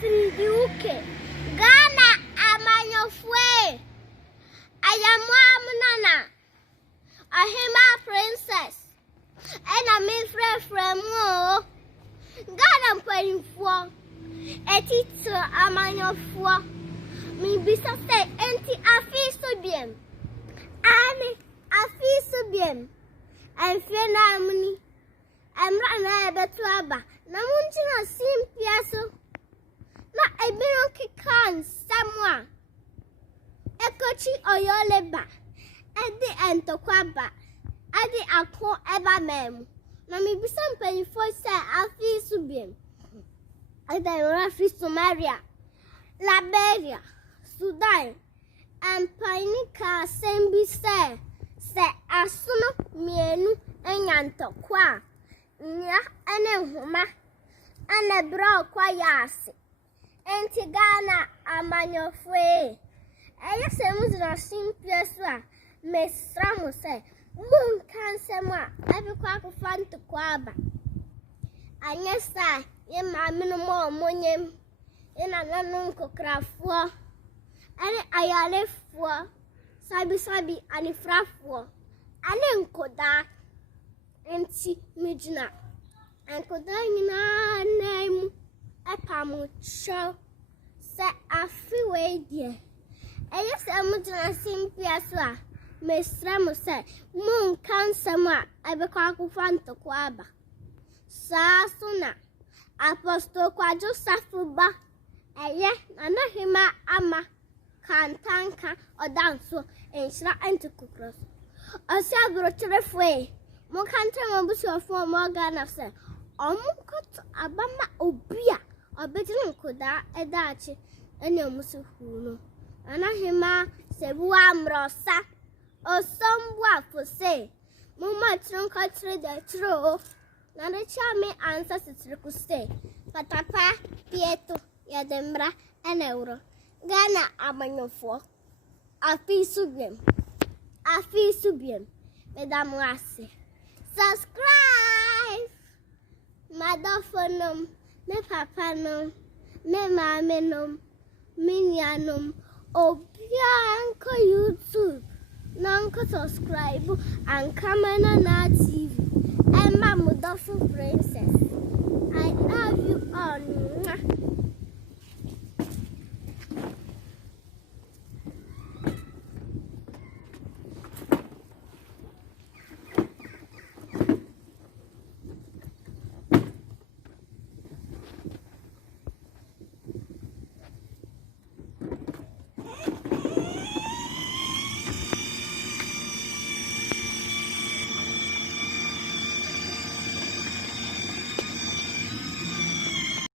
Efridi uke Ghana amanyofwe Ayamwa munana Ahima princess Ena mi frefremo Ghana mpanyinfo Etito amanyofo mi bisa se enti afiso biem Ani afiso biem Enfie na amuni Emra na ebetu aba na munchina simpia so na ebiro kikan samwa ekochi oyoleba edi entokwaba edi akon eba mem na mi bisa mpanyifo se afi subiem eda rafi Somalia Liberia Sudan ampanika sembi se asono mienu enyantokwa nya ene homa ane bro kwa yasi enti Ghana amanyofwe eya se muzira simpia so a mesra mo se mun kansem a abikwa kufanto kwaba anyesa ye maame no mo monyem ina nanu kokрафo ane ayalefo sabi anifrafo ane nkoda enti mijina enkoda nyina naimu epamucho se afiwe die eya se mujina simpia so a mesra mo se mun kansem a abekwa akufanto kwaba sasuna apostol kwajo safuba eye nanahima ama kantanka odanso enshira antikukros osi abrotrefwe mo kanta mo busuafo mo Ghana se omukot abama obia obejinu nkoda edachi ene omusuhu no anahima sebu amrosa osombu afose mo matron kotre de tro na de chame ansa sitrikuste patapa pieto ya dembra en euro Ghana amanyofo afi subiem mesdames gracias subscribe madafonum me papanum me mamenum minyanum obianko YouTube nanko subscribe and Kamena na TV Emma Mudofo princess I love you all.